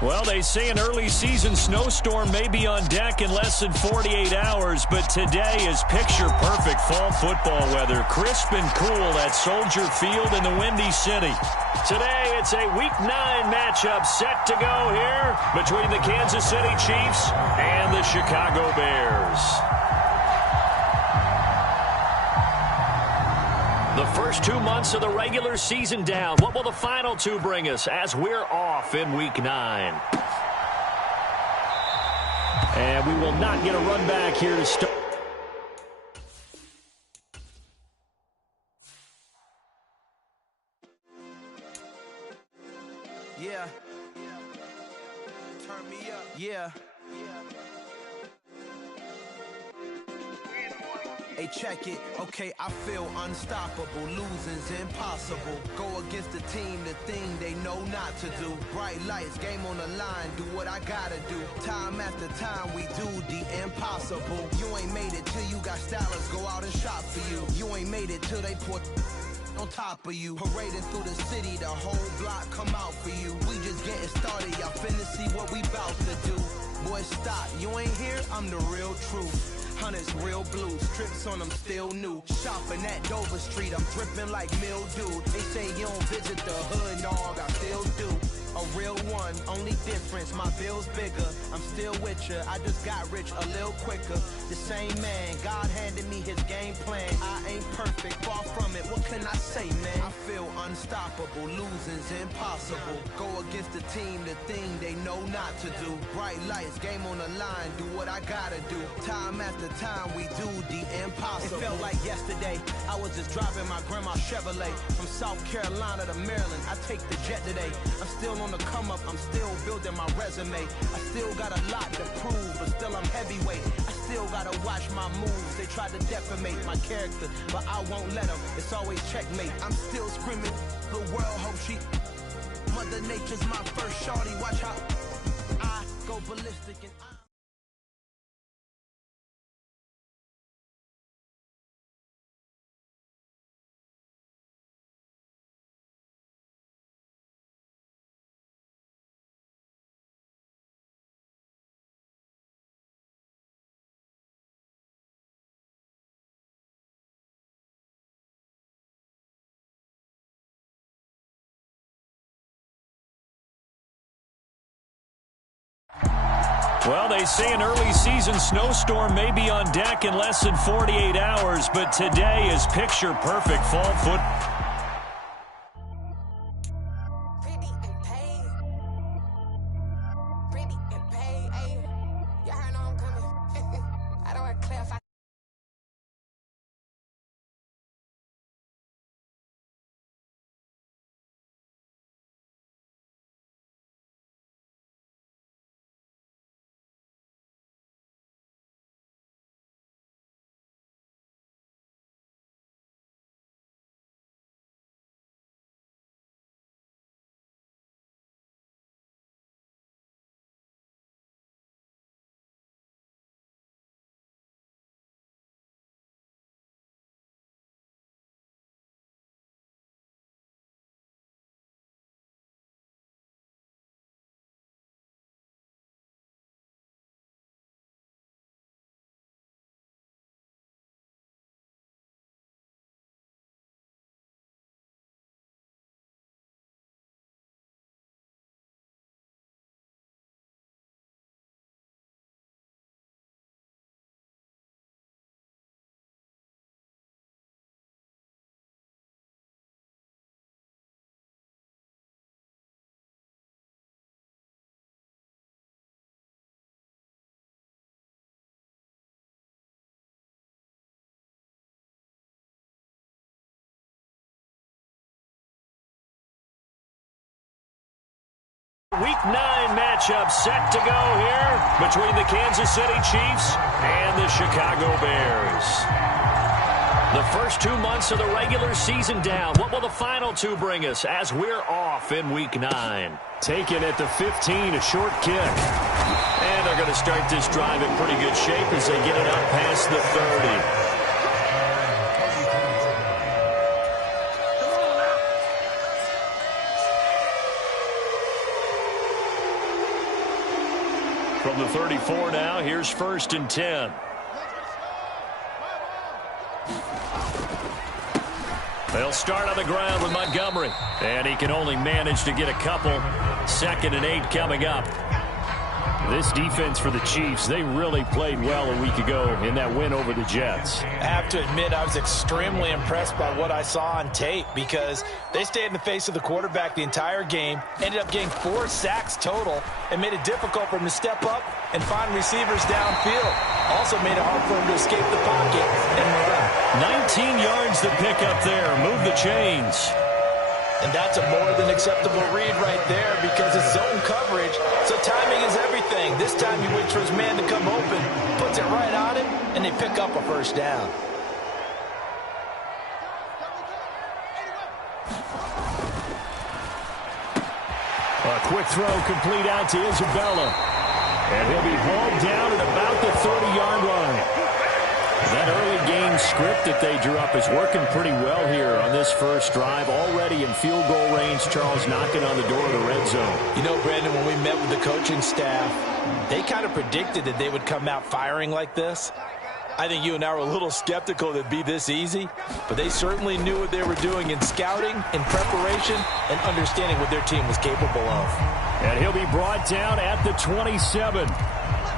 Well, they say an early season snowstorm may be on deck in less than 48 hours, but today is picture-perfect fall football weather. Crisp and cool at Soldier Field in the Windy City. Today, it's a Week 9 matchup set to go here between the Kansas City Chiefs and the Chicago Bears. The first 2 months of the regular season down. What will the final two bring us as we're off in Week 9? And we will not get a run back here to start. Yeah. Turn me up. Yeah. Hey, check it. Okay, I feel unstoppable. Losing's impossible. Go against the team, the thing they know not to do. Bright lights, game on the line, do what I gotta do. Time after time, we do the impossible. You ain't made it till you got stylists go out and shop for you. You ain't made it till they put on top of you. Parading through the city, the whole block come out for you. We just getting started, y'all finna see what we bout to do. Boy, stop, you ain't here, I'm the real truth. Hunters, real blue, strips on them still new. Shopping at Dover Street, I'm dripping like mildew. They say you don't visit the hood, dog, I still do. A real one, only difference, my bill's bigger. I'm still with ya, I just got rich a little quicker. The same man, God handed me his game plan. I ain't perfect, far from it, what can I say, man? I feel unstoppable, losing's impossible. Go against the team, the thing they know not to do. Bright lights, game on the line, do what I gotta do. Time after time, we do the impossible. It felt like yesterday, I was just driving my grandma's Chevrolet. From South Carolina to Maryland, I take the jet today. I'm still on the come up, I'm still building my resume. I still got a lot to prove, but still I'm heavyweight. I still gotta watch my moves. They try to defamate my character, but I won't let them. It's always checkmate. I'm still screaming, the world hope she. Mother Nature's my first shorty. Watch how I go ballistic and I. Well, they say an early season snowstorm may be on deck in less than 48 hours, but today is picture-perfect fall football. Week 9 matchup set to go here between the Kansas City Chiefs and the Chicago Bears. The first 2 months of the regular season down. What will the final two bring us as we're off in Week 9? Taken at the 15, a short kick. And they're going to start this drive in pretty good shape as they get it up past the 30. from the 34 now. Here's 1st and 10. They'll start on the ground with Montgomery. And he can only manage to get a couple. 2nd and 8 coming up. This defense for the Chiefs, they really played well a week ago in that win over the Jets. I have to admit, I was extremely impressed by what I saw on tape because they stayed in the face of the quarterback the entire game, ended up getting 4 sacks total, and made it difficult for him to step up and find receivers downfield. Also made it hard for him to escape the pocket and run. 19 yards to pick up there. Move the chains. And that's a more than acceptable read right there because it's zone coverage, so timing is everything. This time he waits for his man to come open, puts it right on him, and they pick up a 1st down. A quick throw complete out to Isabella. And he'll be hauled down at about the 30-yard line. That early game script that they drew up is working pretty well here on this first drive. Already in field goal range, Charles knocking on the door of the red zone. You know, Brandon, when we met with the coaching staff, they kind of predicted that they would come out firing like this. I think you and I were a little skeptical that it'd be this easy, but they certainly knew what they were doing in scouting, in preparation, and understanding what their team was capable of. And he'll be brought down at the 27.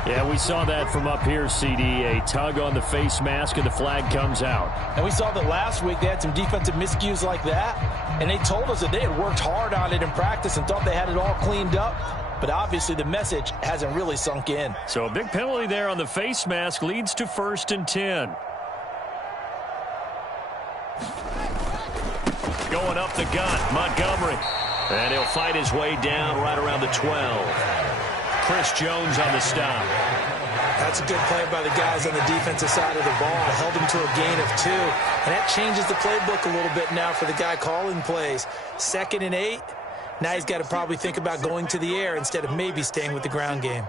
Yeah, we saw that from up here, CD. A tug on the face mask, and the flag comes out. And we saw that last week they had some defensive miscues like that, and they told us that they had worked hard on it in practice and thought they had it all cleaned up. But obviously the message hasn't really sunk in. So a big penalty there on the face mask leads to 1st and 10. Going up the gut, Montgomery. And he'll fight his way down right around the 12. Chris Jones on the stop. That's a good play by the guys on the defensive side of the ball. Held him to a gain of 2. And that changes the playbook a little bit now for the guy calling plays. 2nd and 8. Now he's got to probably think about going to the air instead of maybe staying with the ground game.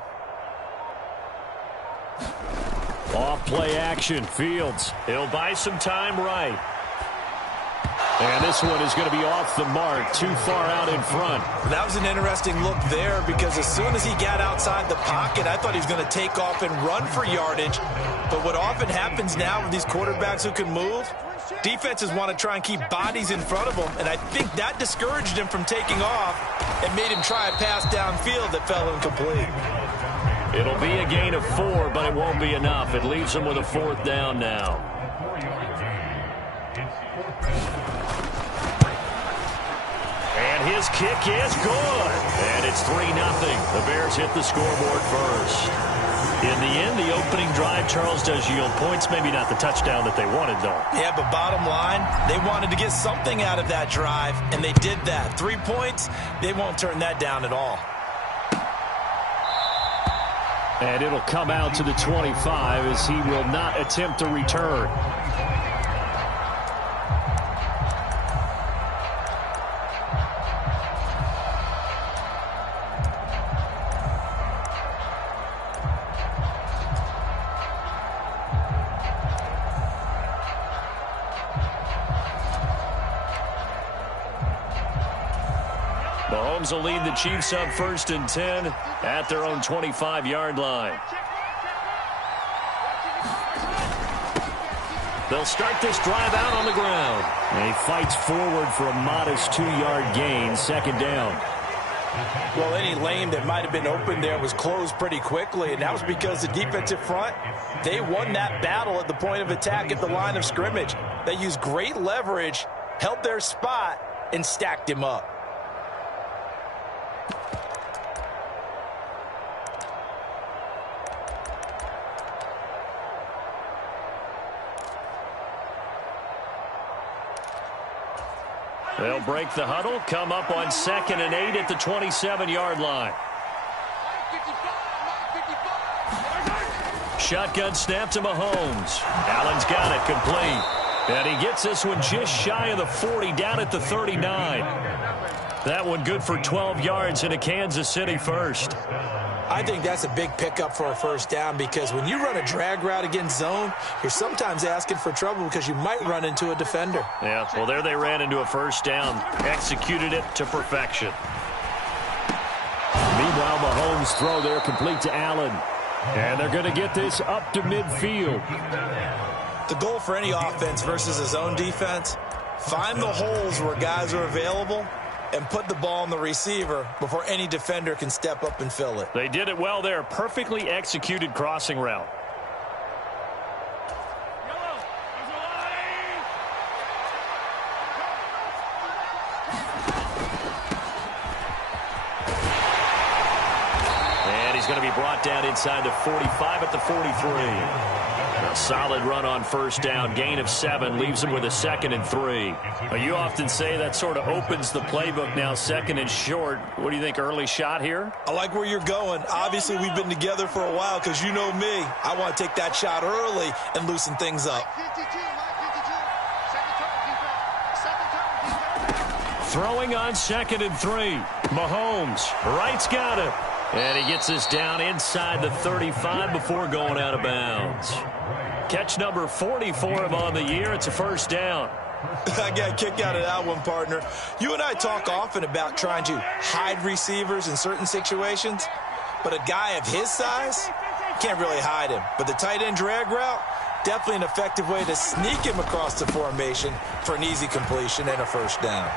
Off play action. Fields. He'll buy some time right. And this one is going to be off the mark, too far out in front. That was an interesting look there because as soon as he got outside the pocket, I thought he was going to take off and run for yardage. But what often happens now with these quarterbacks who can move, defenses want to try and keep bodies in front of them, and I think that discouraged him from taking off and made him try a pass downfield that fell incomplete. It'll be a gain of 4, but it won't be enough. It leaves him with a 4th down now. And his kick is good. And it's 3-0. The Bears hit the scoreboard first. In the end, the opening drive, Charles, does yield points. Maybe not the touchdown that they wanted, though. Yeah, but bottom line, they wanted to get something out of that drive, and they did that. 3 points, they won't turn that down at all. And it'll come out to the 25 as he will not attempt to return. Mahomes will lead the Chiefs up 1st and 10 at their own 25-yard line. They'll start this drive out on the ground. And he fights forward for a modest 2-yard gain, 2nd down. Well, any lane that might have been open there was closed pretty quickly, and that was because the defensive front, they won that battle at the point of attack at the line of scrimmage. They used great leverage, held their spot, and stacked him up. They'll break the huddle, come up on 2nd and 8 at the 27-yard line. Shotgun snap to Mahomes. Allen's got it complete. And he gets this one just shy of the 40, down at the 39. That one good for 12 yards into Kansas City first. I think that's a big pickup for a 1st down because when you run a drag route against zone, you're sometimes asking for trouble because you might run into a defender. Yeah, well, there they ran into a 1st down. Executed it to perfection. Meanwhile, Now Mahomes' throw there complete to Allen. And they're going to get this up to midfield. The goal for any offense versus his own defense, find the holes where guys are available and put the ball on the receiver before any defender can step up and fill it. They did it well there. Perfectly executed crossing route. And he's going to be brought down inside the 45 at the 43. A solid run on first down. Gain of 7 leaves him with a 2nd and 3. You often say that sort of opens the playbook now, 2nd and short. What do you think, early shot here? I like where you're going. Obviously, we've been together for a while because you know me. I want to take that shot early and loosen things up. Throwing on 2nd and 3. Mahomes, right's got it. And he gets this down inside the 35 before going out of bounds. Catch number 40 for him on the year. It's a first down. I got a kick out of that one, partner. You and I talk often about trying to hide receivers in certain situations, but a guy of his size can't really hide him. But the tight end drag route, definitely an effective way to sneak him across the formation for an easy completion and a first down.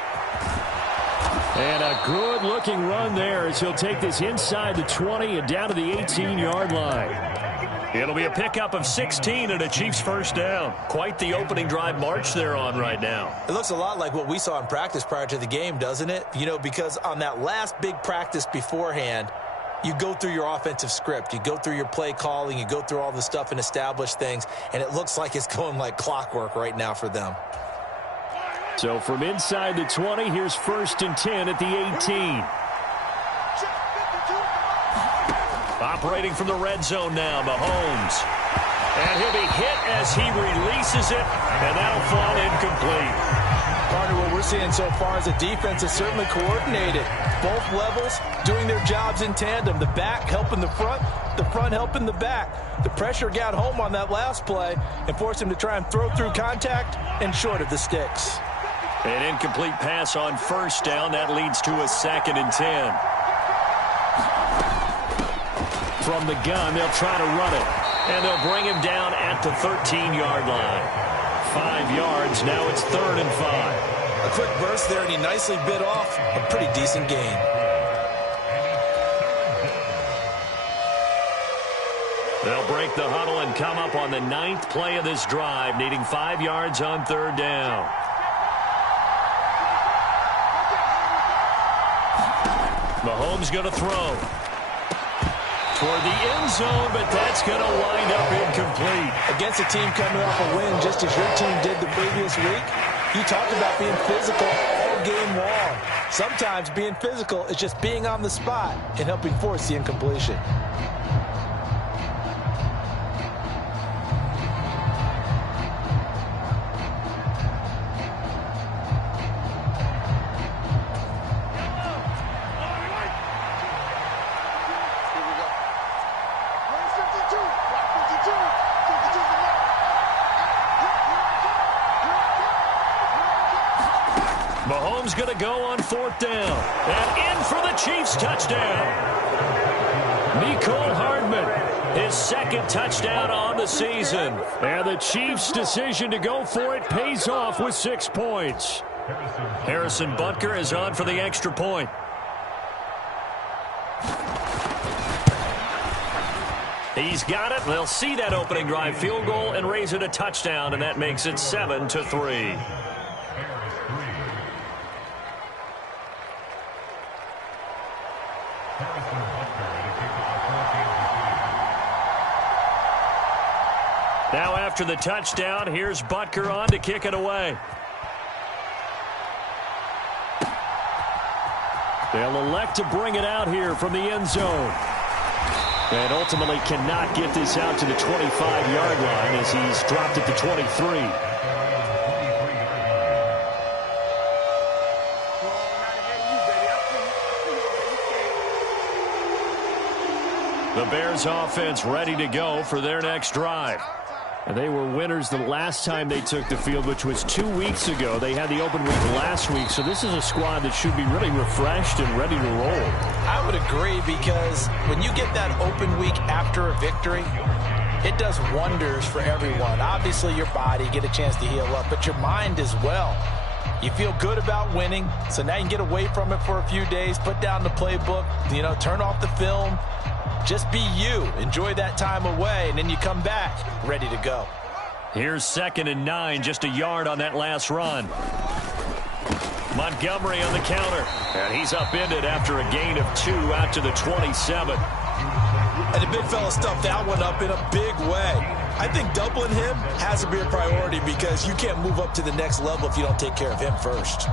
And a good-looking run there as he'll take this inside the 20 and down to the 18-yard line. It'll be a pickup of 16 and a Chiefs first down. Quite the opening drive march they're on right now. It looks a lot like what we saw in practice prior to the game, doesn't it? You know, because on that last big practice beforehand, you go through your offensive script. You go through your play calling. You go through all the stuff and establish things. And it looks like it's going like clockwork right now for them. So from inside the 20, here's 1st and 10 at the 18. Operating from the red zone now, Mahomes. And he'll be hit as he releases it, and that'll fall incomplete. Partner, what we're seeing so far is the defense is certainly coordinated. Both levels doing their jobs in tandem. The back helping the front helping the back. The pressure got home on that last play and forced him to try and throw through contact and short of the sticks. An incomplete pass on first down. That leads to a 2nd and 10. From the gun, they'll try to run it. And they'll bring him down at the 13-yard line. 5 yards. Now it's 3rd and 5. A quick burst there, and he nicely bit off a pretty decent gain. They'll break the huddle and come up on the 9th play of this drive, needing 5 yards on 3rd down. Mahomes going to throw toward the end zone, but that's going to wind up incomplete. Against a team coming off a win, just as your team did the previous week, you talked about being physical all game long. Sometimes being physical is just being on the spot and helping force the incompletion. Mahomes going to go on 4th down. And in for the Chiefs touchdown. Mecole Hardman, his 2nd touchdown on the season. And the Chiefs' decision to go for it pays off with 6 points. Harrison Butker is on for the extra point. He's got it. They'll see that opening drive field goal and raise it a touchdown, and that makes it 7-3. Now after the touchdown, here's Butker on to kick it away. They'll elect to bring it out here from the end zone. And ultimately cannot get this out to the 25-yard line as he's dropped at the 23. The Bears offense ready to go for their next drive. And they were winners the last time they took the field, which was 2 weeks ago. They had the open week last week, so this is a squad that should be really refreshed and ready to roll. I would agree, because when you get that open week after a victory, it does wonders for everyone. Obviously, your body, get a chance to heal up, but your mind as well. You feel good about winning, so now you can get away from it for a few days, put down the playbook, turn off the film. Just be you. Enjoy that time away, and then you come back ready to go. Here's 2nd and 9, just a yard on that last run. Montgomery on the counter, and he's upended after a gain of 2 out to the 27. And the big fella stuffed that one up in a big way. I think doubling him has to be a priority, because you can't move up to the next level if you don't take care of him first.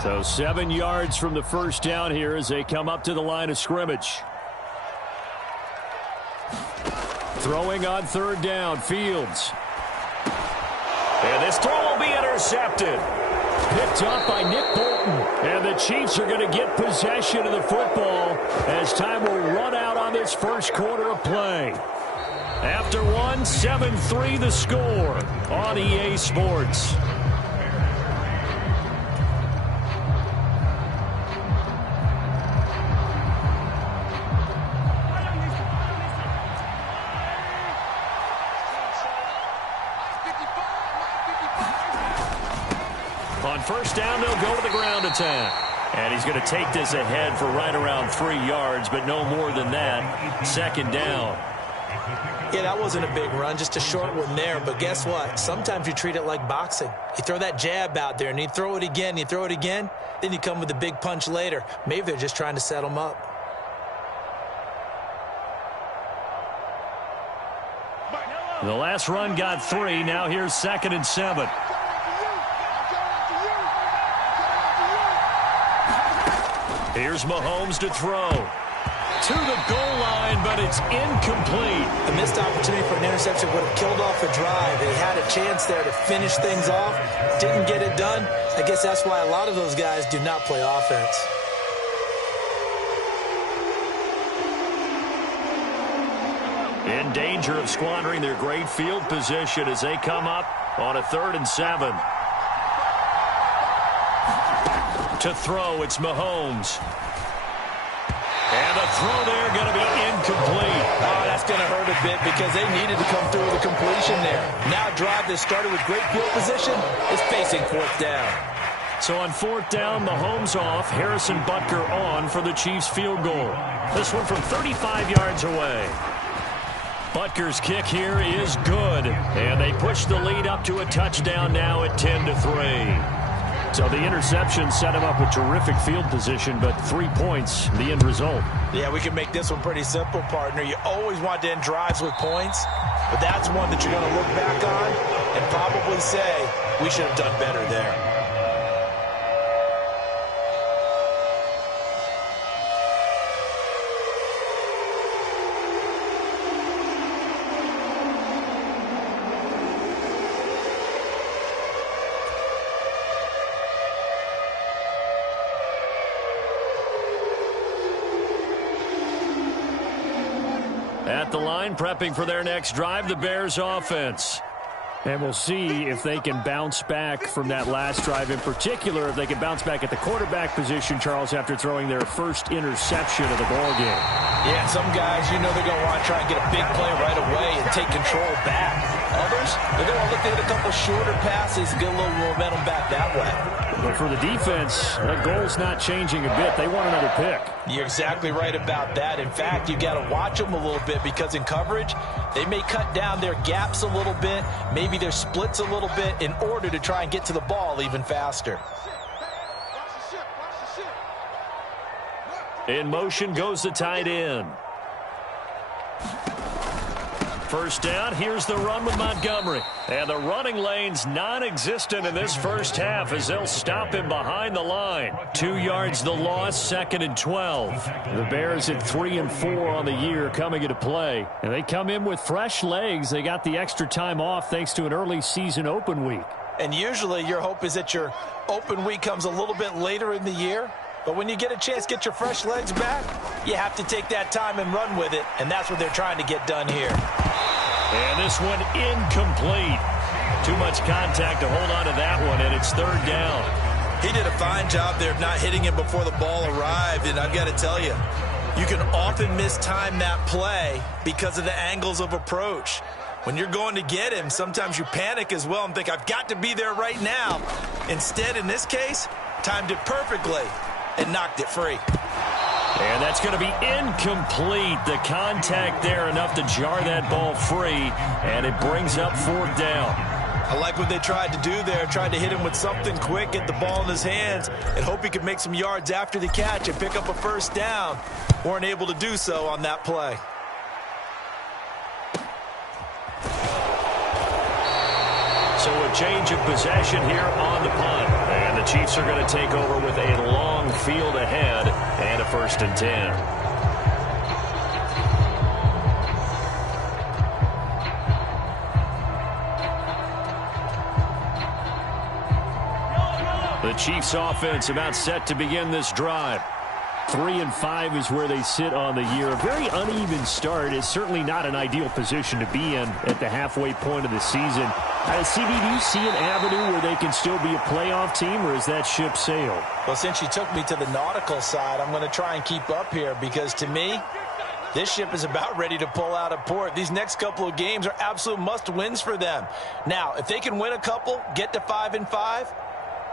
So 7 yards from the first down here as they come up to the line of scrimmage. Throwing on 3rd down, Fields. And this throw will be intercepted. Picked up by Nick Bolton. And the Chiefs are going to get possession of the football as time will run out on this first quarter of play. After 1, 7-3 the score on EA Sports. On first down, they'll go to the ground attack. And he's going to take this ahead for right around 3 yards, but no more than that. 2nd down. Yeah, that wasn't a big run, just a short one there. But guess what? Sometimes you treat it like boxing. You throw that jab out there, and you throw it again, you throw it again, then you come with a big punch later. Maybe they're just trying to set them up. The last run got 3. Now here's 2nd and 7. Here's Mahomes to throw. To the goal line, but it's incomplete. The missed opportunity for an interception would have killed off a drive. They had a chance there to finish things off. Didn't get it done. I guess that's why a lot of those guys do not play offense. In danger of squandering their great field position as they come up on a 3rd and 7. To throw, it's Mahomes. And the throw there going to be incomplete. Oh, that's going to hurt a bit, because they needed to come through with a completion there. Now a drive that started with great field position is facing 4th down. So on 4th down, Mahomes off, Harrison Butker on for the Chiefs field goal. This one from 35 yards away. Butker's kick here is good. And they push the lead up to a touchdown now at 10-3. So the interception set him up with terrific field position, but 3 points, the end result. Yeah, we can make this one pretty simple, partner. You always want to end drives with points, but that's one that you're going to look back on and probably say, we should have done better there. At the line, prepping for their next drive, the Bears offense. And we'll see if they can bounce back from that last drive, in particular, if they can bounce back at the quarterback position, Charles, after throwing their first interception of the ballgame. Yeah, some guys, they're going to want to try and get a big play right away and take control back. Others, they're going to look to hit a couple shorter passes, get a little momentum back that way. But for the defense, that goal's not changing a bit. They want another pick. You're exactly right about that. In fact, you got to watch them a little bit, because in coverage, they may cut down their gaps a little bit, maybe their splits a little bit, in order to try and get to the ball even faster. In motion goes the tight end. First down, here's the run with Montgomery. And the running lane's non-existent in this first half as they'll stop him behind the line. 2 yards the loss, 2nd and 12. The Bears at 3-4 on the year coming into play. And they come in with fresh legs. They got the extra time off thanks to an early season open week. And usually your hope is that your open week comes a little bit later in the year. But when you get a chance to get your fresh legs back, you have to take that time and run with it, and that's what they're trying to get done here. And this one incomplete. Too much contact to hold on to that one, and it's third down. He did a fine job there of not hitting him before the ball arrived, and I've got to tell you, you can often mistime that play because of the angles of approach. When you're going to get him, sometimes you panic as well and think, I've got to be there right now. Instead, in this case, timed it perfectly and knocked it free. And that's going to be incomplete. The contact there enough to jar that ball free, and it brings up fourth down. I like what they tried to do there, tried to hit him with something quick, get the ball in his hands, and hope he could make some yards after the catch and pick up a first down. Weren't able to do so on that play. So a change of possession here on the punt. And the Chiefs are going to take over with a long field ahead and a 1st and 10. The Chiefs offense about set to begin this drive. 3-5 is where they sit on the year. A very uneven start is certainly not an ideal position to be in at the halfway point of the season. CD, do you see an avenue where they can still be a playoff team, or is that ship sailed? Well, since you took me to the nautical side, I'm going to try and keep up here because to me, this ship is about ready to pull out of port. These next couple of games are absolute must-wins for them. Now, if they can win a couple, get to 5-5,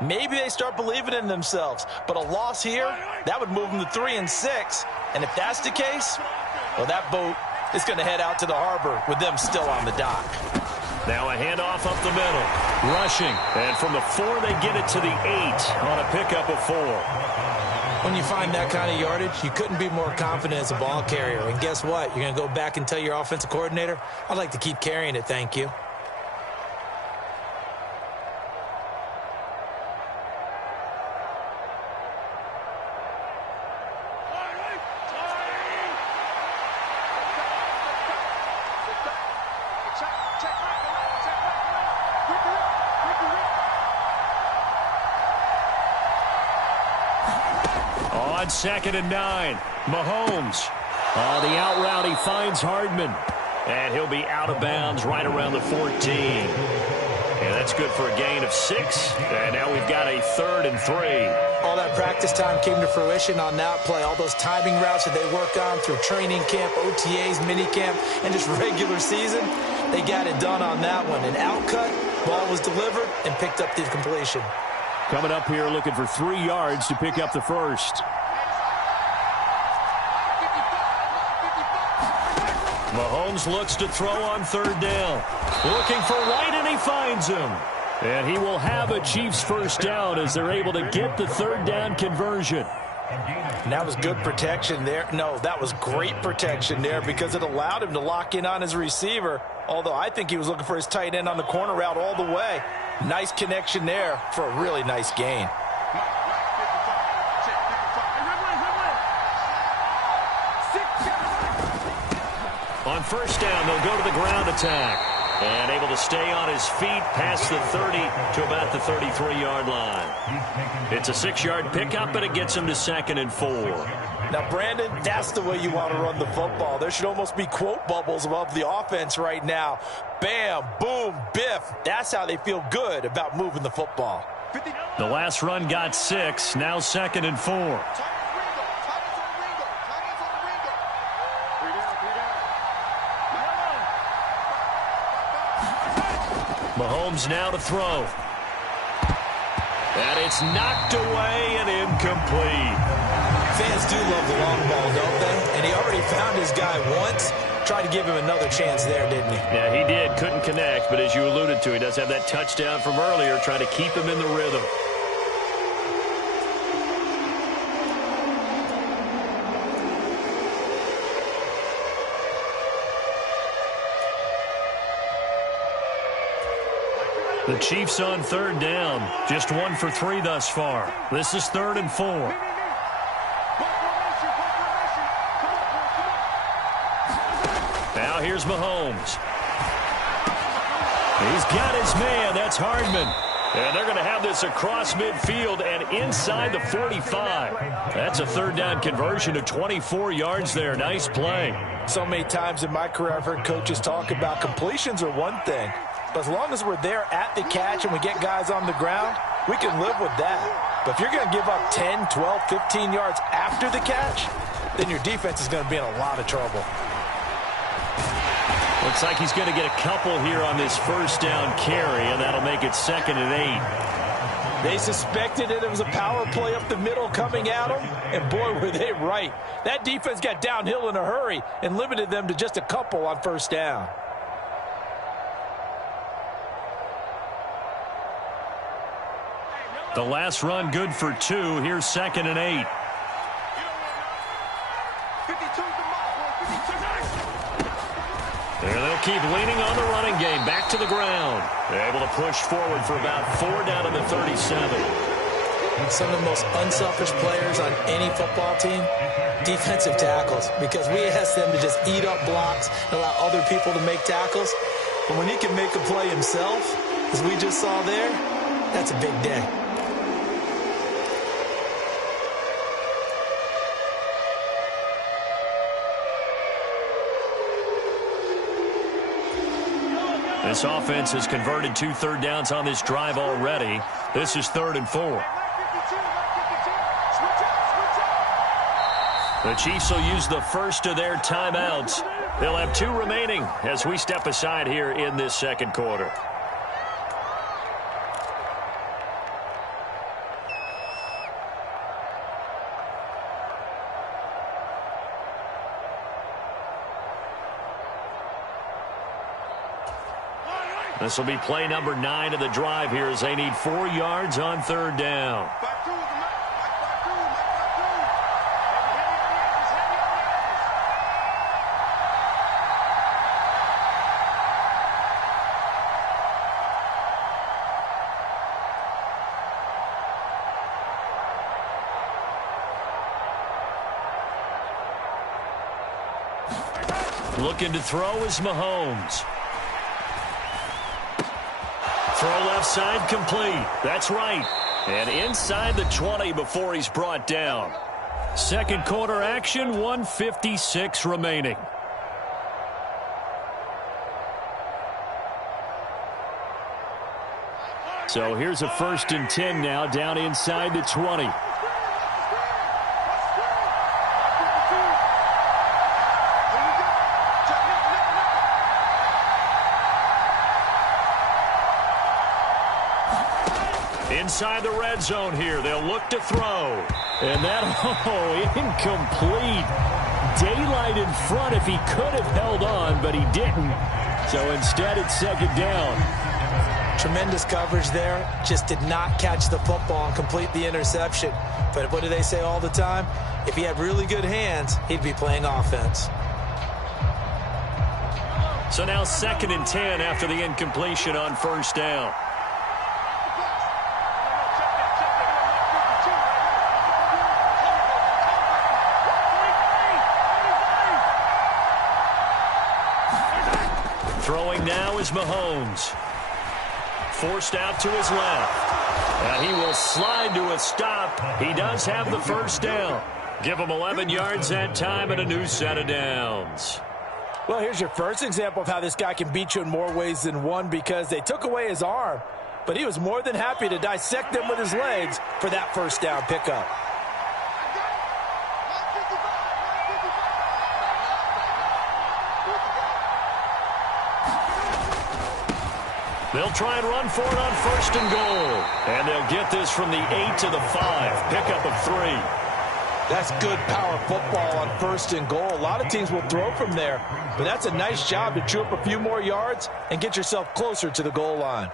maybe they start believing in themselves. But a loss here, that would move them to 3-6. And if that's the case, well, that boat is going to head out to the harbor with them still on the dock. Now a handoff up the middle. Rushing. And from the 4, they get it to the 8 on a pickup of 4. When you find that kind of yardage, you couldn't be more confident as a ball carrier. And guess what? You're going to go back and tell your offensive coordinator, I'd like to keep carrying it, thank you. On 2nd and 9, Mahomes. The out route, he finds Hardman. And he'll be out of bounds right around the 14. And that's good for a gain of 6. And now we've got a 3rd and 3. All that practice time came to fruition on that play. All those timing routes that they work on through training camp, OTAs, minicamp, and just regular season, they got it done on that one. An outcut, ball was delivered, and picked up the completion. Coming up here looking for 3 yards to pick up the first. Mahomes looks to throw on 3rd down. Looking for White, and he finds him. And he will have a Chiefs first down as they're able to get the 3rd down conversion. And that was good protection there. No, that was great protection there because it allowed him to lock in on his receiver. Although I think he was looking for his tight end on the corner route all the way. Nice connection there for a really nice gain. On 1st down, they'll go to the ground attack. And able to stay on his feet past the 30 to about the 33-yard line. It's a 6-yard pickup, and it gets him to 2nd and 4. Now, Brandon, that's the way you want to run the football. There should almost be quote bubbles above the offense right now. Bam, boom, biff. That's how they feel good about moving the football. The last run got 6, now 2nd and 4. Mahomes now to throw. And it's knocked away and incomplete. Fans do love the long ball, don't they? And he already found his guy once. Tried to give him another chance there, didn't he? Yeah, he did. Couldn't connect, but as you alluded to, he does have that touchdown from earlier, trying to keep him in the rhythm. The Chiefs on 3rd down. Just 1 for 3 thus far. This is 3rd and 4. Now here's Mahomes. He's got his man. That's Hardman. And they're going to have this across midfield and inside the 45. That's a third down conversion of 24 yards there. Nice play. So many times in my career I've heard coaches talk about completions are one thing. But as long as we're there at the catch and we get guys on the ground, we can live with that. But if you're going to give up 10, 12, 15 yards after the catch, then your defense is going to be in a lot of trouble. Looks like he's going to get a couple here on this first down carry, and that'll make it 2nd and 8. They suspected it was a power play up the middle coming at them, and boy, were they right. That defense got downhill in a hurry and limited them to just a couple on first down. The last run good for 2. Here's 2nd and 8. There they'll keep leaning on the running game. Back to the ground. They're able to push forward for about 4 down to the 37. Some of the most unselfish players on any football team, defensive tackles, because we ask them to just eat up blocks and allow other people to make tackles. But when he can make a play himself, as we just saw there, that's a big day. This offense has converted 2 third downs on this drive already. This is 3rd and 4. The Chiefs will use the first of their timeouts. They'll have 2 remaining as we step aside here in this second quarter. This will be play number 9 of the drive here as they need 4 yards on 3rd down. Looking to throw is Mahomes. Throw left side complete. That's right. And inside the 20 before he's brought down. Second quarter action, 1:56 remaining. So here's a 1st and 10 now down inside the 20. Inside the red zone here. They'll look to throw. And that, incomplete. Daylight in front if he could have held on, but he didn't. So instead it's 2nd down. Tremendous coverage there. Just did not catch the football and complete the interception. But what do they say all the time? If he had really good hands, he'd be playing offense. So now 2nd and 10 after the incompletion on first down. Throwing now is Mahomes. Forced out to his left. And he will slide to a stop. He does have the first down. Give him 11 yards that time and a new set of downs. Well, here's your first example of how this guy can beat you in more ways than one, because they took away his arm, but he was more than happy to dissect them with his legs for that first down pickup. They'll try and run for it on 1st and goal. And they'll get this from the 8 to the 5. Pickup of 3. That's good power football on 1st and goal. A lot of teams will throw from there, but that's a nice job to chew up a few more yards and get yourself closer to the goal line.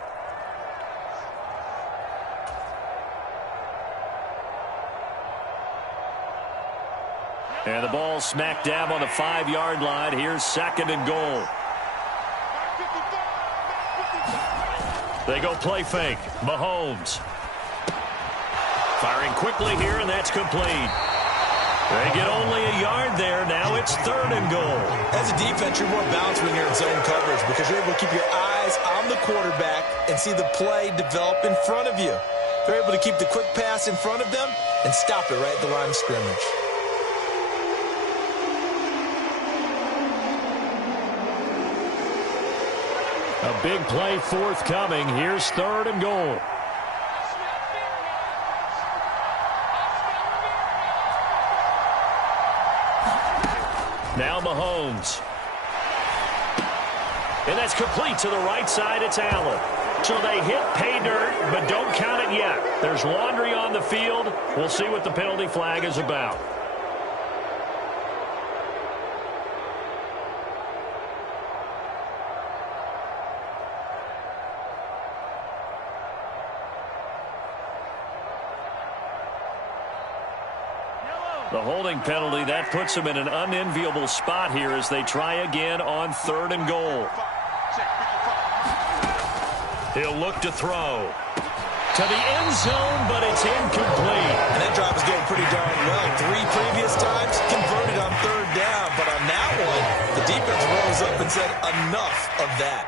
And the ball smack dab on the 5-yard line. Here's 2nd and goal. They go play fake. Mahomes. Firing quickly here, and that's complete. They get only a yard there. Now it's 3rd and goal. As a defense, you're more balanced when you're in zone coverage because you're able to keep your eyes on the quarterback and see the play develop in front of you. They're able to keep the quick pass in front of them and stop it right at the line of scrimmage. A big play forthcoming. Here's 3rd and goal. Now Mahomes. And that's complete to the right side. It's Allen. So they hit pay dirt, but don't count it yet. There's laundry on the field. We'll see what the penalty flag is about. The holding penalty, that puts them in an unenviable spot here as they try again on 3rd and goal. He'll look to throw. To the end zone, but it's incomplete. And that drive is going pretty darn well. 3 previous times, converted on 3rd down. But on that one, the defense rose up and said, enough of that.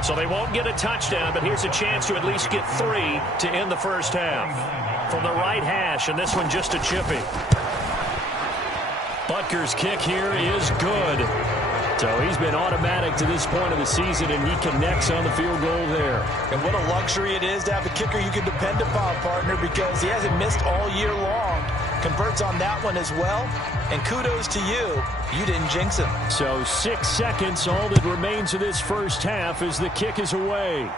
So they won't get a touchdown, but here's a chance to at least get 3 to end the first half. From the right hash, and this one just a chippy. Butker's kick here is good. So he's been automatic to this point of the season, and he connects on the field goal there. And what a luxury it is to have a kicker you can depend upon, partner, because he hasn't missed all year long. Converts on that one as well. And kudos to you. You didn't jinx him. So 6 seconds, all that remains of this first half as the kick is away.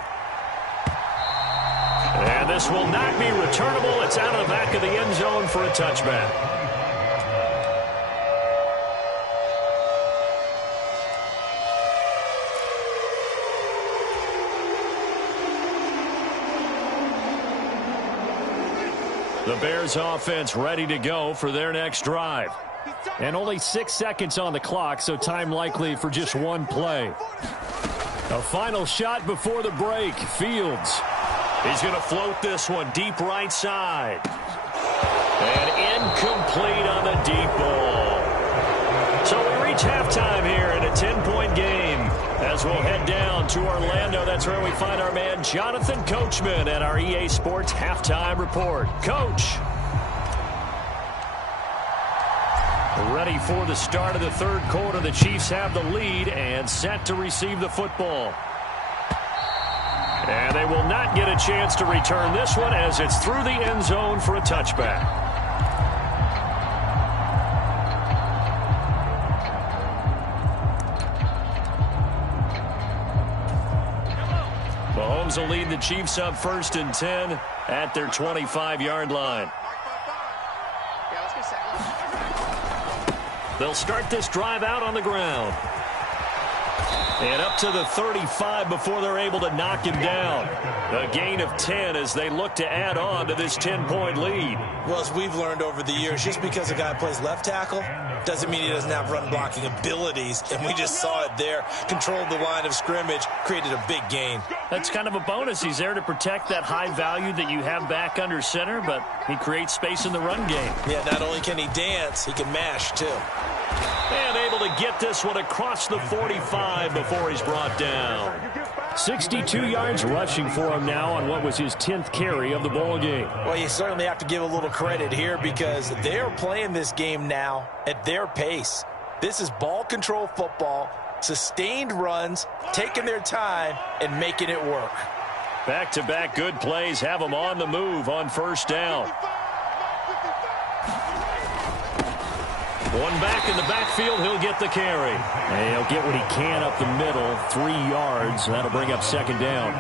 And this will not be returnable. It's out of the back of the end zone for a touchback. The Bears offense ready to go for their next drive. And only 6 seconds on the clock, so time likely for just one play. A final shot before the break. Fields. He's going to float this one deep right side. And incomplete on the deep ball. So we reach halftime here in a 10-point game. As we'll head down to Orlando, that's where we find our man Jonathan Coachman at our EA Sports Halftime Report. Coach. Ready for the start of the 3rd quarter. The Chiefs have the lead and set to receive the football. And they will not get a chance to return this one as it's through the end zone for a touchback. Mahomes will lead the Chiefs up 1st and 10 at their 25-yard line. They'll start this drive out on the ground. And up to the 35 before they're able to knock him down. A gain of 10 as they look to add on to this 10-point lead. Well, as we've learned over the years, just because a guy plays left tackle doesn't mean he doesn't have run-blocking abilities. And we just saw it there. Controlled the line of scrimmage, created a big gain. That's kind of a bonus. He's there to protect that high value that you have back under center, but he creates space in the run game. Yeah, not only can he dance, he can mash, too. And able to get this one across the 45 before he's brought down. 62 yards rushing for him now on what was his 10th carry of the ball game. Well, you certainly have to give a little credit here because they're playing this game now at their pace. This is ball control football, sustained runs, taking their time, and making it work. Back-to-back good plays have them on the move on 1st down. One back in the backfield, he'll get the carry. And he'll get what he can up the middle, 3 yards. That'll bring up 2nd down.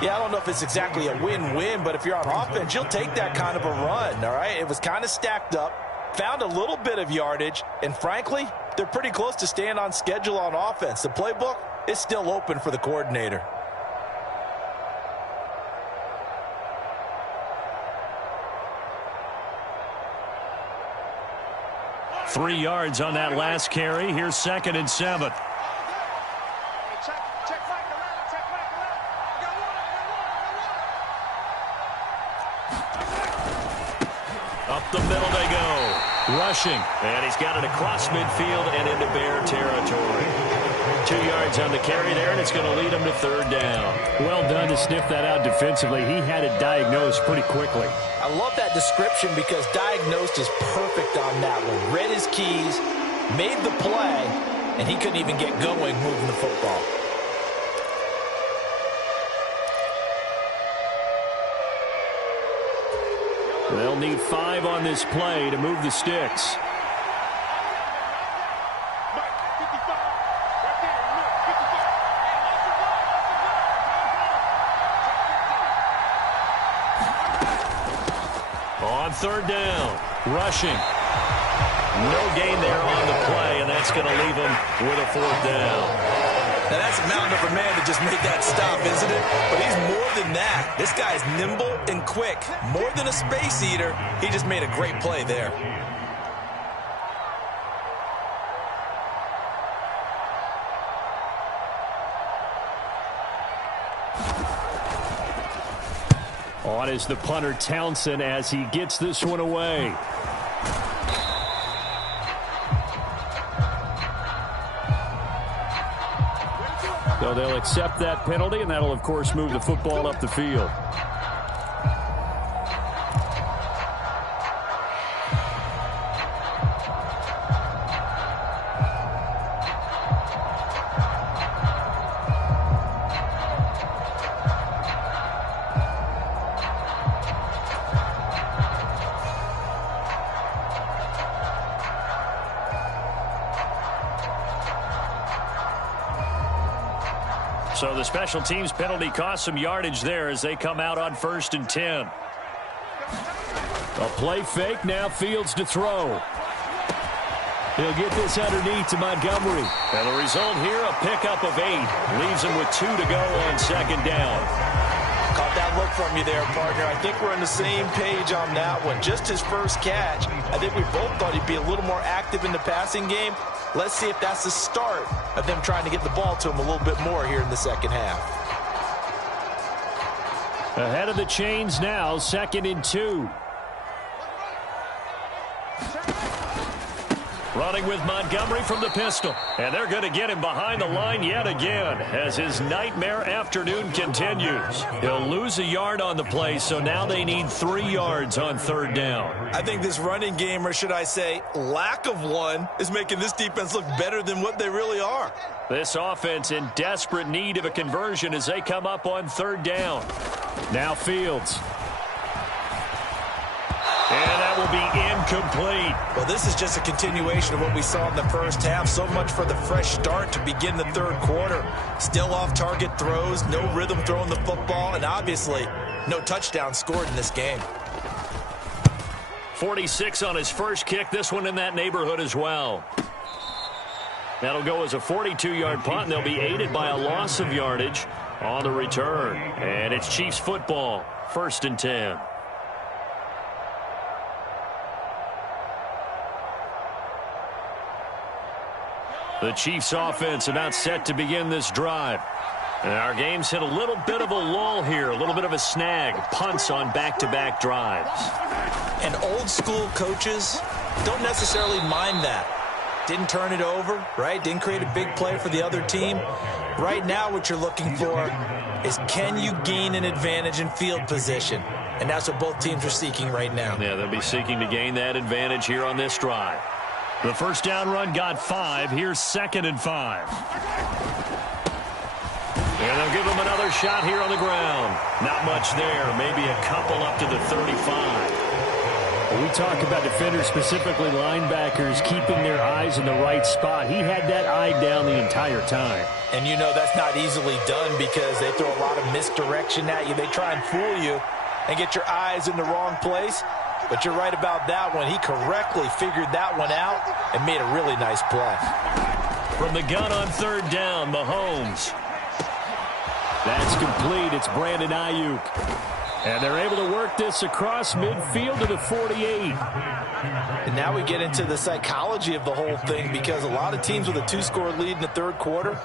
Yeah, I don't know if it's exactly a win-win, but if you're on offense, you'll take that kind of a run, all right? It was kind of stacked up, found a little bit of yardage, and frankly, they're pretty close to staying on schedule on offense. The playbook is still open for the coordinator. Three yards on that last carry. Here's 2nd and 7. A Up the middle they go. Rushing. And he's got it across midfield and into Bear territory. 2 yards on the carry there, and it's going to lead him to third down. Well done to sniff that out defensively. He had it diagnosed pretty quickly. I love that description because diagnosed is perfect on that one. Read his keys, made the play, and he couldn't even get going moving the football. They'll need 5 on this play to move the sticks. On third down, rushing. No gain there on the play, and that's going to leave him with a fourth down. Now, that's a mountain of a man to just make that stop, isn't it? But he's more than that. This guy's nimble and quick. More than a space eater, he just made a great play there. On is the punter, Townsend, as he gets this one away. So they'll accept that penalty, and that'll, of course, move the football up the field. So the special teams penalty cost some yardage there as they come out on 1st and 10. A play fake, now Fields to throw. He'll get this underneath to Montgomery. And the result here, a pickup of 8. Leaves him with 2 to go on 2nd down. Caught that look from you there, partner. I think we're on the same page on that one. Just his first catch. I think we both thought he'd be a little more active in the passing game. Let's see if that's the start of them trying to get the ball to him a little bit more here in the second half. Ahead of the chains now, 2nd and 2. Running with Montgomery from the pistol. And they're going to get him behind the line yet again as his nightmare afternoon continues. He'll lose a yard on the play, so now they need 3 yards on 3rd down. I think this running game, or should I say lack of one, is making this defense look better than what they really are. This offense in desperate need of a conversion as they come up on 3rd down. Now Fields. And that will be incomplete. Well, this is just a continuation of what we saw in the first half. So much for the fresh start to begin the 3rd quarter. Still off-target throws, no rhythm throwing the football, and obviously no touchdown scored in this game. 46 on his first kick. This one in that neighborhood as well. That'll go as a 42-yard punt, and they'll be aided by a loss of yardage on the return. And it's Chiefs football, 1st and 10. The Chiefs offense about set to begin this drive. And our game's hit a little bit of a lull here, a little bit of a snag. Punts on back-to-back drives. And old school coaches don't necessarily mind that. Didn't turn it over, right? Didn't create a big play for the other team. Right now what you're looking for is, can you gain an advantage in field position? And that's what both teams are seeking right now. Yeah, they'll be seeking to gain that advantage here on this drive. The first down run got 5. Here's 2nd and 5. And they'll give him another shot here on the ground. Not much there. Maybe a couple up to the 35. We talk about defenders, specifically linebackers, keeping their eyes in the right spot. He had that eye down the entire time. And you know that's not easily done because they throw a lot of misdirection at you. They try and fool you and get your eyes in the wrong place. But you're right about that one. He correctly figured that one out and made a really nice play. From the gun on 3rd down, Mahomes. That's complete. It's Brandon Ayuk. And they're able to work this across midfield to the 48. And now we get into the psychology of the whole thing, because a lot of teams with a 2-score lead in the 3rd quarter,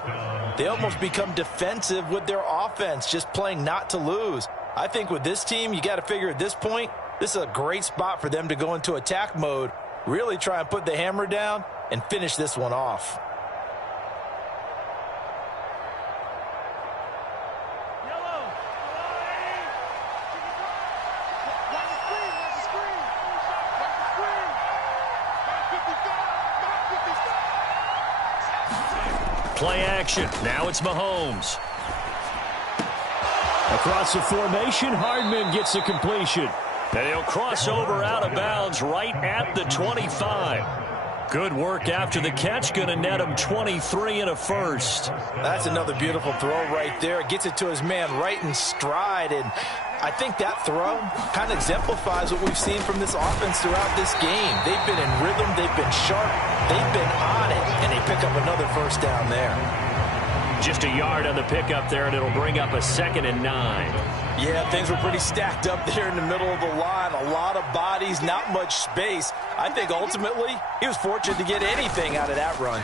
they almost become defensive with their offense, just playing not to lose. I think with this team, you got to figure at this point, This is a great spot for them to go into attack mode, really try and put the hammer down and finish this one off. Play action. Now it's Mahomes. Across the formation, Hardman gets the completion. And he'll cross over out of bounds right at the 25. Good work after the catch. Going to net him 23 and a first. That's another beautiful throw right there. Gets it to his man right in stride. And I think that throw kind of exemplifies what we've seen from this offense throughout this game. They've been in rhythm. They've been sharp. They've been on it. And they pick up another first down there. Just a yard on the pickup there, and it'll bring up a 2nd and 9. Yeah, things were pretty stacked up there in the middle of the line. A lot of bodies, not much space. I think ultimately he was fortunate to get anything out of that run.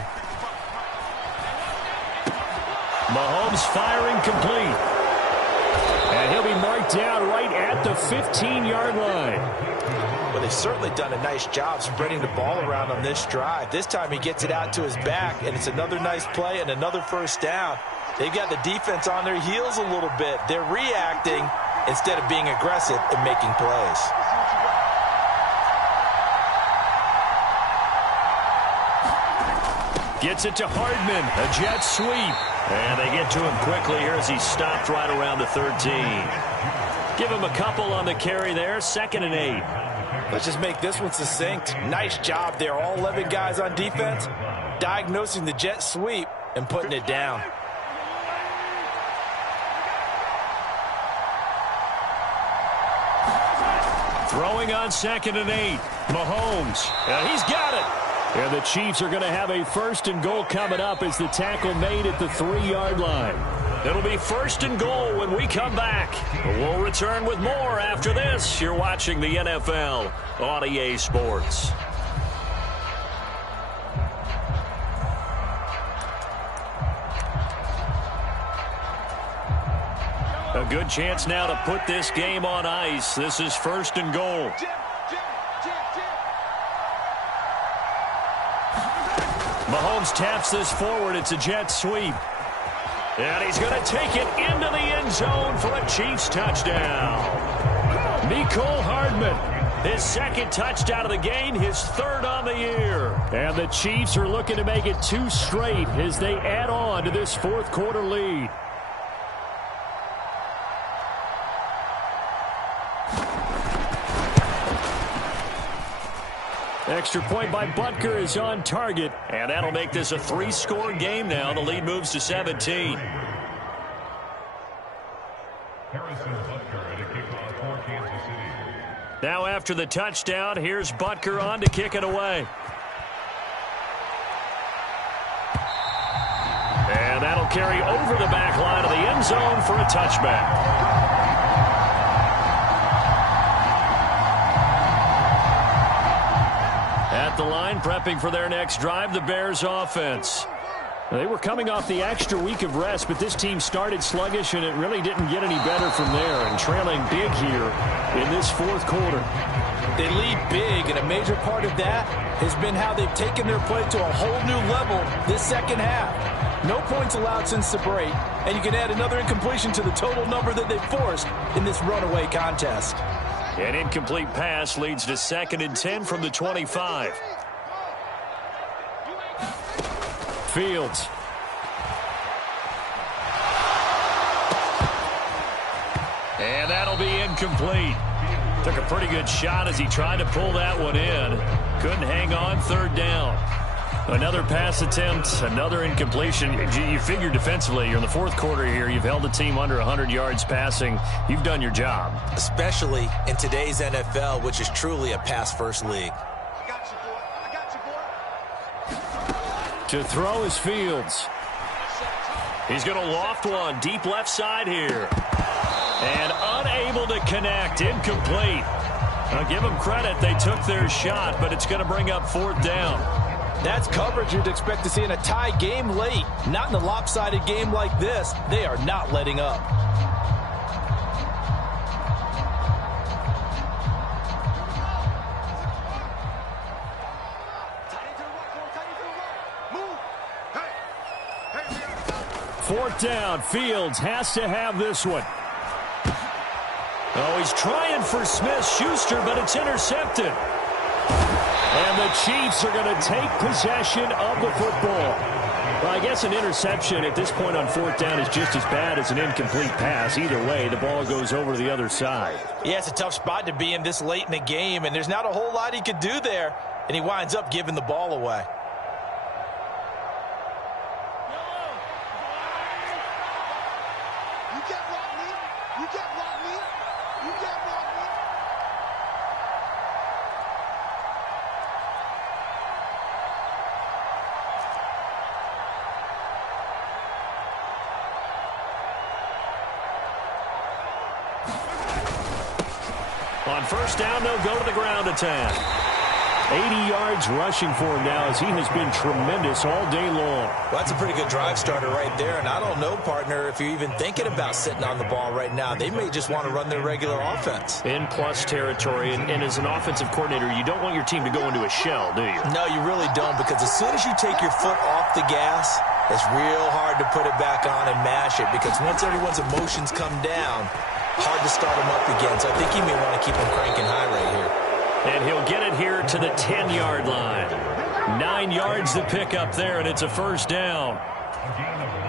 Mahomes firing complete. And he'll be marked down right at the 15-yard line. Well, they've certainly done a nice job spreading the ball around on this drive. This time he gets it out to his back, and it's another nice play and another first down. They've got the defense on their heels a little bit. They're reacting instead of being aggressive and making plays. Gets it to Hardman, a jet sweep. And they get to him quickly here as he stopped right around the 13. Give him a couple on the carry there, 2nd and 8. Let's just make this one succinct. Nice job there. All 11 guys on defense diagnosing the jet sweep and putting it down. Throwing on 2nd and 8. Mahomes. And he's got it. And the Chiefs are going to have a 1st and goal coming up as the tackle made at the 3-yard line. It'll be 1st and goal when we come back. We'll return with more after this. You're watching the NFL on EA Sports. A good chance now to put this game on ice. This is 1st and goal. Mahomes taps this forward. It's a jet sweep. And he's going to take it into the end zone for a Chiefs touchdown. Mecole Hardman, his 2nd touchdown of the game, his 3rd on the year. And the Chiefs are looking to make it 2 straight as they add on to this 4th quarter lead. Extra point by Butker is on target. And that'll make this a 3-score game now. The lead moves to 17. Now after the touchdown, here's Butker on to kick it away. And that'll carry over the back line of the end zone for a touchback. At the line, prepping for their next drive, the Bears offense. They were coming off the extra week of rest, but this team started sluggish, and it really didn't get any better from there, and trailing big here in this 4th quarter. They lead big, and a major part of that has been how they've taken their play to a whole new level this 2nd half. No points allowed since the break, and you can add another incompletion to the total number that they've forced in this runaway contest. An incomplete pass leads to 2nd and 10 from the 25. Fields. And that'll be incomplete. Took a pretty good shot as he tried to pull that one in. Couldn't hang on, 3rd down. Another pass attempt, another incompletion. You figure defensively, you're in the 4th quarter here. You've held the team under 100 yards passing. You've done your job. Especially in today's NFL, which is truly a pass-first league. To throw is Fields. He's going to loft one deep left side here. And unable to connect, incomplete. I'll give them credit. They took their shot, but it's going to bring up 4th down. That's coverage you'd expect to see in a tie game late. Not in a lopsided game like this. They are not letting up. 4th down. Fields has to have this one. Oh, he's trying for Smith-Schuster, but it's intercepted. And the Chiefs are going to take possession of the football. Well, I guess an interception at this point on 4th down is just as bad as an incomplete pass. Either way, the ball goes over to the other side. Yeah, it's a tough spot to be in this late in the game, and there's not a whole lot he could do there, and he winds up giving the ball away. On 1st down, they'll go to the ground attack. 80 yards rushing for him now as he has been tremendous all day long. Well, that's a pretty good drive starter right there, and I don't know, partner, if you're even thinking about sitting on the ball right now. They may just want to run their regular offense. In plus territory, and as an offensive coordinator, you don't want your team to go into a shell, do you? No, you really don't, because as soon as you take your foot off the gas, it's real hard to put it back on and mash it, because once everyone's emotions come down, hard to start them up again. So I think you may want to keep them cranking high right here. And he'll get it here to the 10-yard line. 9 yards to pick up there, and it's a 1st down.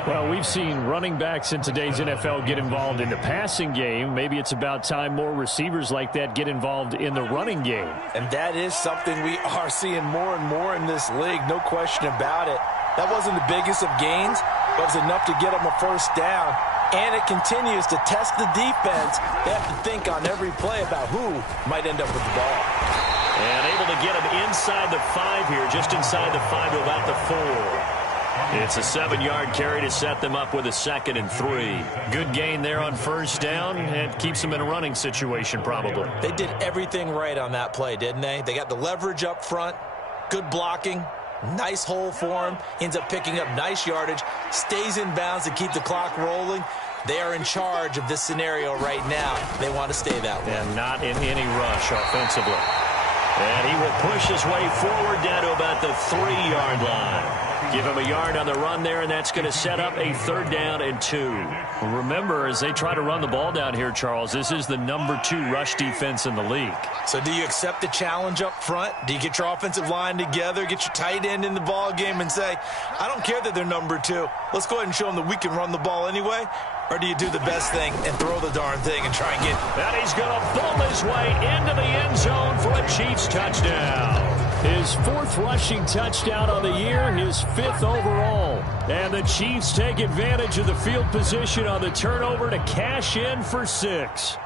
Well, we've seen running backs in today's NFL get involved in the passing game. Maybe it's about time more receivers like that get involved in the running game. And that is something we are seeing more and more in this league, no question about it. That wasn't the biggest of gains, but it was enough to get them a 1st down. And it continues to test the defense. They have to think on every play about who might end up with the ball. And able to get him inside the 5 here, just inside the 5 to about the 4. It's a 7-yard carry to set them up with a 2nd and 3. Good gain there on 1st down, and keeps them in a running situation probably. They did everything right on that play, didn't they? They got the leverage up front, good blocking, nice hole for him, ends up picking up nice yardage, stays in bounds to keep the clock rolling. They are in charge of this scenario right now. They want to stay that way. And not in any rush offensively. And he will push his way forward down to about the 3-yard line. Give him a yard on the run there, and that's going to set up a 3rd down and 2. Remember, as they try to run the ball down here, Charles, this is the number 2 rush defense in the league. So do you accept the challenge up front? Do you get your offensive line together, get your tight end in the ball game and say, I don't care that they're number 2. Let's go ahead and show them that we can run the ball anyway? Or do you do the best thing and throw the darn thing and try and get... And he's going to pull his way into the end zone for a Chiefs touchdown. His 4th rushing touchdown of the year, his 5th overall. And the Chiefs take advantage of the field position on the turnover to cash in for 6.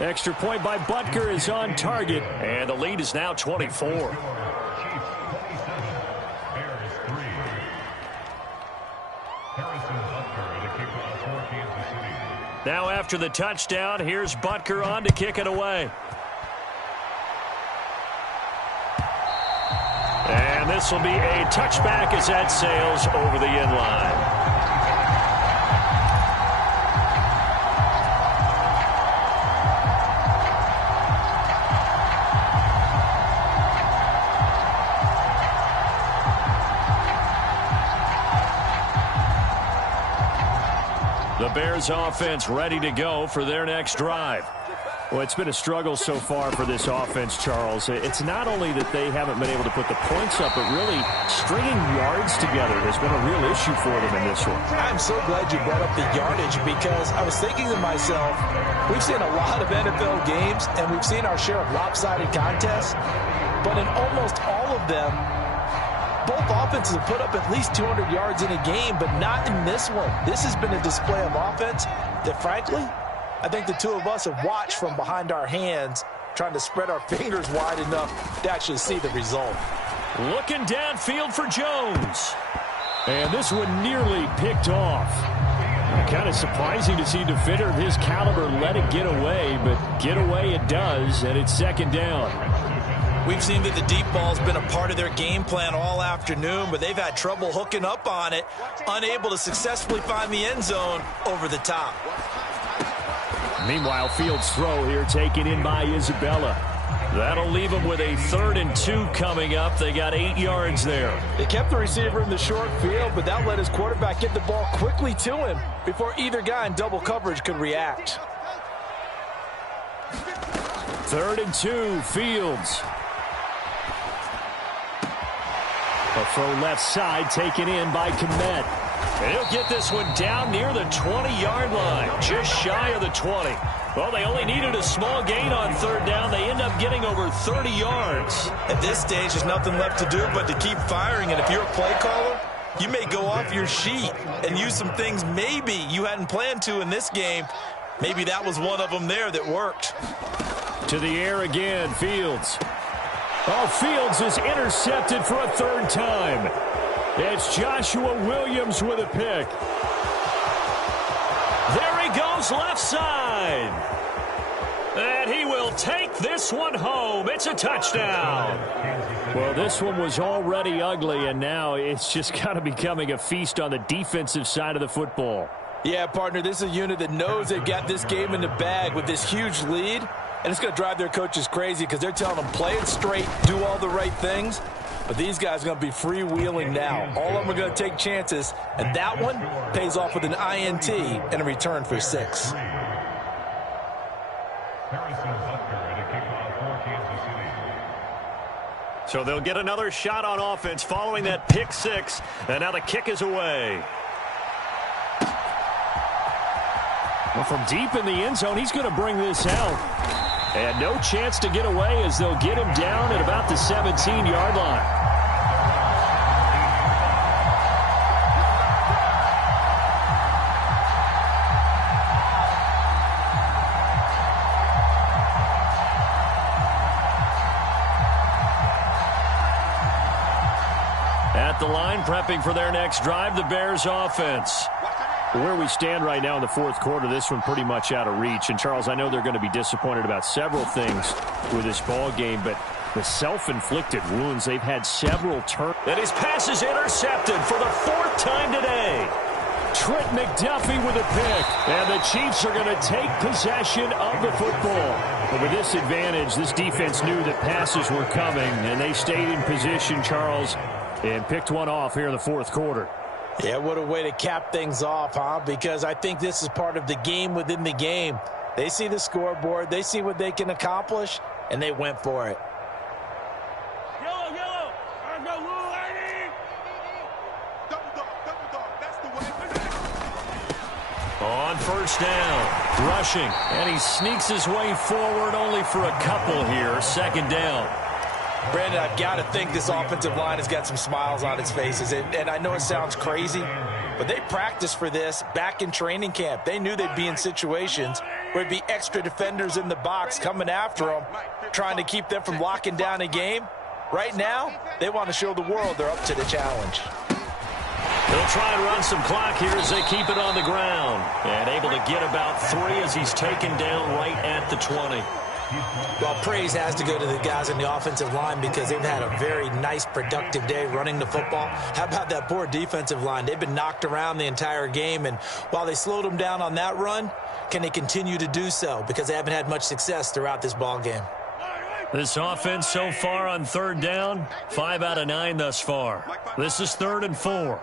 Extra point by Butker is on target, and the lead is now 24. Now after the touchdown, here's Butker on to kick it away. And this will be a touchback as that sails over the end line. The Bears offense ready to go for their next drive. Well, it's been a struggle so far for this offense, Charles. It's not only that they haven't been able to put the points up, but really stringing yards together has been a real issue for them in this one. I'm so glad you brought up the yardage, because I was thinking to myself, we've seen a lot of NFL games, and we've seen our share of lopsided contests, but in almost all of them, both offenses have put up at least 200 yards in a game, but not in this one. This has been a display of offense that, frankly, I think the two of us have watched from behind our hands, trying to spread our fingers wide enough to actually see the result. Looking downfield for Jones. And this one nearly picked off. Kind of surprising to see a defender of his caliber let it get away, but get away it does, and it's 2nd down. We've seen that the deep ball's been a part of their game plan all afternoon, but they've had trouble hooking up on it, unable to successfully find the end zone over the top. Meanwhile, Fields' throw here taken in by Isabella. That'll leave them with a 3rd and 2 coming up. They got 8 yards there. They kept the receiver in the short field, but that let his quarterback get the ball quickly to him before either guy in double coverage could react. 3rd and 2, Fields. A throw left side taken in by Kmet. And he'll get this one down near the 20-yard line, just shy of the 20. Well, they only needed a small gain on 3rd down. They end up getting over 30 yards. At this stage, there's nothing left to do but to keep firing. And if you're a play caller, you may go off your sheet and use some things maybe you hadn't planned to in this game. Maybe that was one of them there that worked. To the air again, Fields. Oh, Fields is intercepted for a 3rd time. It's Joshua Williams with a pick. There he goes left side. And he will take this one home. It's a touchdown. Well, this one was already ugly, and now it's just kind of becoming a feast on the defensive side of the football. Yeah, partner, this is a unit that knows they've got this game in the bag with this huge lead, and it's going to drive their coaches crazy because they're telling them play it straight, do all the right things. But these guys are going to be freewheeling now. All of them are going to take chances, and that one pays off with an INT and a return for 6. So they'll get another shot on offense following that pick 6, and now the kick is away. Well, from deep in the end zone, he's going to bring this out. And no chance to get away as they'll get him down at about the 17-yard line. At the line, prepping for their next drive, the Bears offense. Where we stand right now in the 4th quarter, this one pretty much out of reach. And, Charles, I know they're going to be disappointed about several things with this ball game, but the self-inflicted wounds, they've had several turns. And his pass is intercepted for the 4th time today. Trent McDuffie with a pick. And the Chiefs are going to take possession of the football. But with this advantage, this defense knew that passes were coming, and they stayed in position, Charles, and picked one off here in the 4th quarter. Yeah, what a way to cap things off, huh? Because I think this is part of the game within the game. They see the scoreboard, they see what they can accomplish, and they went for it. Yellow, yellow. I go blue, lady. Double dog, that's the way. On 1st down, rushing, and he sneaks his way forward only for a couple here. 2nd down. Brandon, I've got to think this offensive line has got some smiles on its faces. And I know it sounds crazy, but they practiced for this back in training camp. They knew they'd be in situations where it'd be extra defenders in the box coming after them, trying to keep them from locking down a game. Right now, they want to show the world they're up to the challenge. They'll try and run some clock here as they keep it on the ground. And able to get about 3 as he's taken down right at the 20. Well, praise has to go to the guys in the offensive line because they've had a very nice, productive day running the football. How about that poor defensive line? They've been knocked around the entire game, and while they slowed them down on that run, can they continue to do so? Because they haven't had much success throughout this ball game. This offense so far on 3rd down, 5 out of 9 thus far. This is 3rd and 4.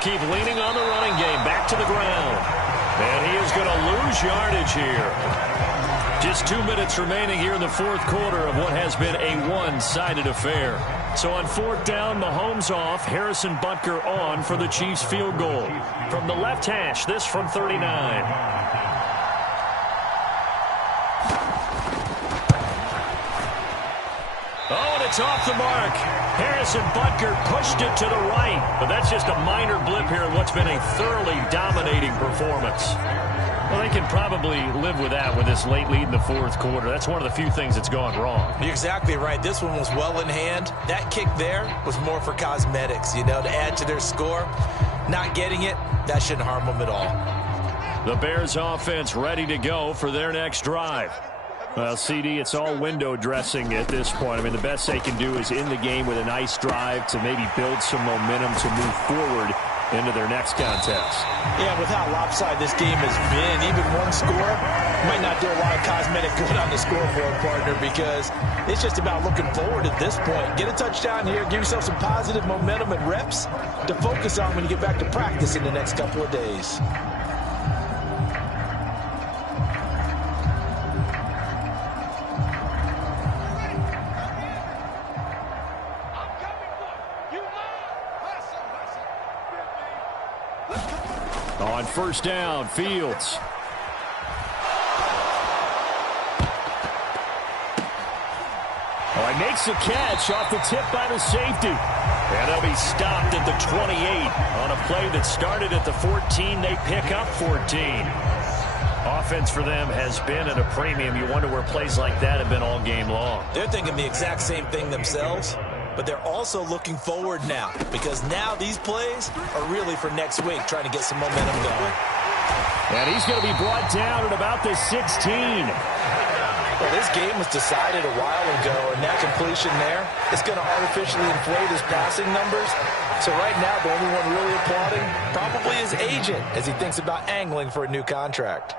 Keep leaning on the running game. Back to the ground. And he is going to lose yardage here. Just 2 minutes remaining here in the 4th quarter of what has been a one-sided affair. So on 4th down, Mahomes off. Harrison Butker on for the Chiefs field goal. From the left hash, this from 39. Oh, and it's off the mark. Harrison Butker pushed it to the right. But that's just a minor blip here in what's been a thoroughly dominating performance. Well, they can probably live with that with this late lead in the 4th quarter. That's one of the few things that's gone wrong. You're exactly right. This one was well in hand. That kick there was more for cosmetics, you know, to add to their score. Not getting it, that shouldn't harm them at all. The Bears offense ready to go for their next drive. Well, CD, it's all window dressing at this point. I mean, the best they can do is in the game with a nice drive to maybe build some momentum to move forward into their next contest. Yeah, with how lopsided this game has been, even one score might not do a lot of cosmetic good on the scoreboard, partner, because it's just about looking forward at this point. Get a touchdown here, give yourself some positive momentum and reps to focus on when you get back to practice in the next couple of days. On first down, Fields. Oh, he makes the catch off the tip by the safety. And they'll be stopped at the 28 on a play that started at the 14. They pick up 14. Offense for them has been at a premium. You wonder where plays like that have been all game long. They're thinking the exact same thing themselves, but they're also looking forward now, because now these plays are really for next week, trying to get some momentum going. And he's going to be brought down at about the 16. Well, this game was decided a while ago, and that completion there is going to artificially inflate his passing numbers. So right now, the only one really applauding probably his agent as he thinks about angling for a new contract.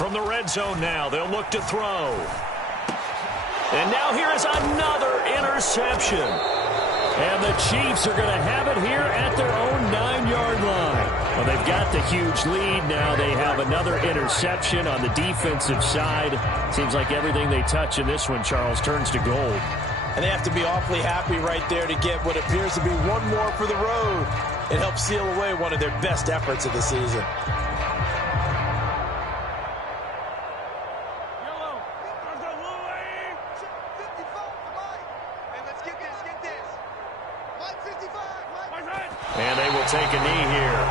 From the red zone now, they'll look to throw. And now here is another interception. And the Chiefs are going to have it here at their own 9-yard line. Well, they've got the huge lead. Now they have another interception on the defensive side. Seems like everything they touch in this one, Charles, turns to gold. And they have to be awfully happy right there to get what appears to be one more for the road. It helps seal away one of their best efforts of the season. And they will take a knee here.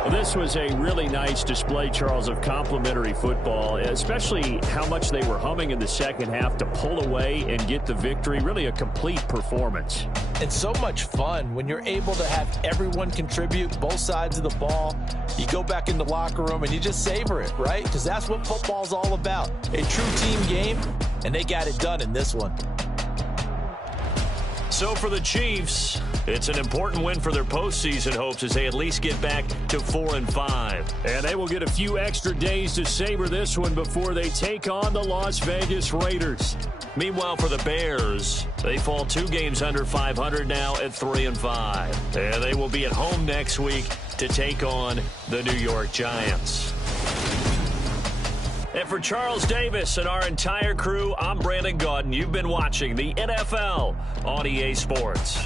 Well, this was a really nice display, Charles, of complimentary football, especially how much they were humming in the second half to pull away and get the victory. Really a complete performance. And so much fun when you're able to have everyone contribute, both sides of the ball. You go back in the locker room and you just savor it, right? Because that's what football's all about. A true team game, and they got it done in this one. So for the Chiefs, it's an important win for their postseason hopes as they at least get back to 4-5. And they will get a few extra days to savor this one before they take on the Las Vegas Raiders. Meanwhile, for the Bears, they fall 2 games under 500 now at 3-5. And they will be at home next week to take on the New York Giants. And for Charles Davis and our entire crew, I'm Brandon Gaudin. You've been watching the NFL on EA Sports.